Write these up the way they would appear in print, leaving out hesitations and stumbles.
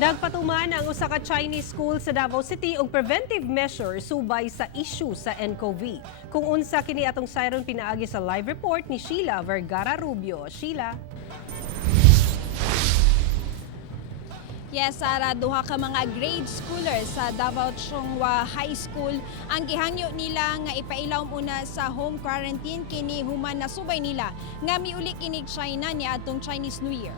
Nagpatuman ang usa ka Chinese school sa Davao City og preventive measure subay sa issue sa nCoV. Kung unsa kini atong sayron pinaagi sa live report ni Sheila Vergara Rubio. Sheila. Yes, Sara, duha ka mga grade schoolers sa Davao Chonghua High School ang gihangyo nila nga ipailaw muna sa home quarantine kini human nasubay nila nga miuli kinig China ni atong Chinese New Year.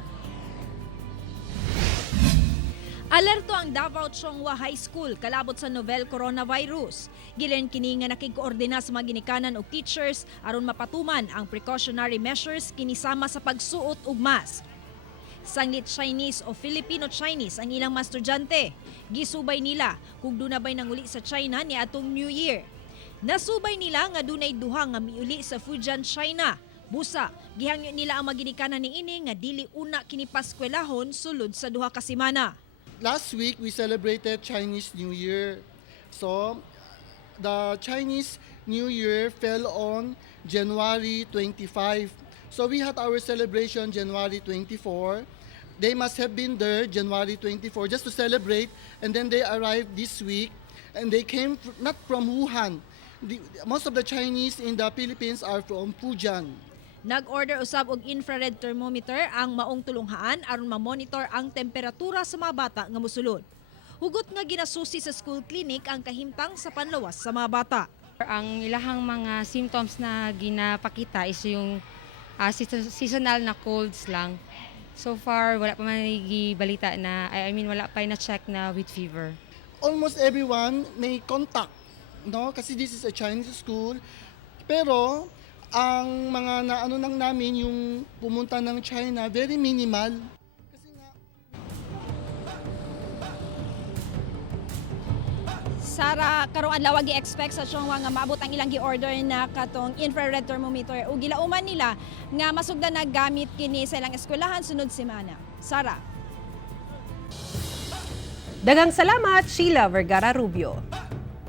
Alerto ang Davao Chonghua High School kalabot sa novel coronavirus. Gilen kini nga nakig-koordina sa mga ginikanan og teachers aron mapatuman ang precautionary measures kinisama sa pagsuot og mask. Sanglit Chinese o Filipino-Chinese ang ilang mga estudyante. Gisubay nila kung dunabay nanguli sa China ni atong New Year. Nasubay nila nga dunay duha nga miuli sa Fujian, China. Busa, gihangyo nila ang maginikanan niini nga dili una kini paskwelahon sulod sa duha ka semana. Last week, we celebrated Chinese New Year. So, the Chinese New Year fell on January 25. So, we had our celebration January 24. They must have been there January 24 just to celebrate. And then they arrived this week. And they came not from Wuhan. Most of the Chinese in the Philippines are from Fujian. Nag-order usab og infrared thermometer ang maong tulunghaan aron ma-monitor ang temperatura sa mga bata nga mosulod. Hugot nga ginasusi sa school clinic ang kahimtang sa panlawas sa mga bata. Ang ilahang mga symptoms na ginapakita is yung seasonal na colds lang. So far, wala pa man balita na, wala pa na-check na with fever. Almost everyone may contact, no? Kasi this is a Chinese school. Pero ang mga naano nang namin yung pumunta ng China, very minimal. Kasi nga Sara, karong adlaw gi-expect sa Chonghua nga maabot ang ilang gi-order na katong infrared thermometer ug gilauman nila nga masugdan na gamit kini sa ilang eskwelahan sunod semana. Sara. Daghang salamat, Sheila Vergara Rubio.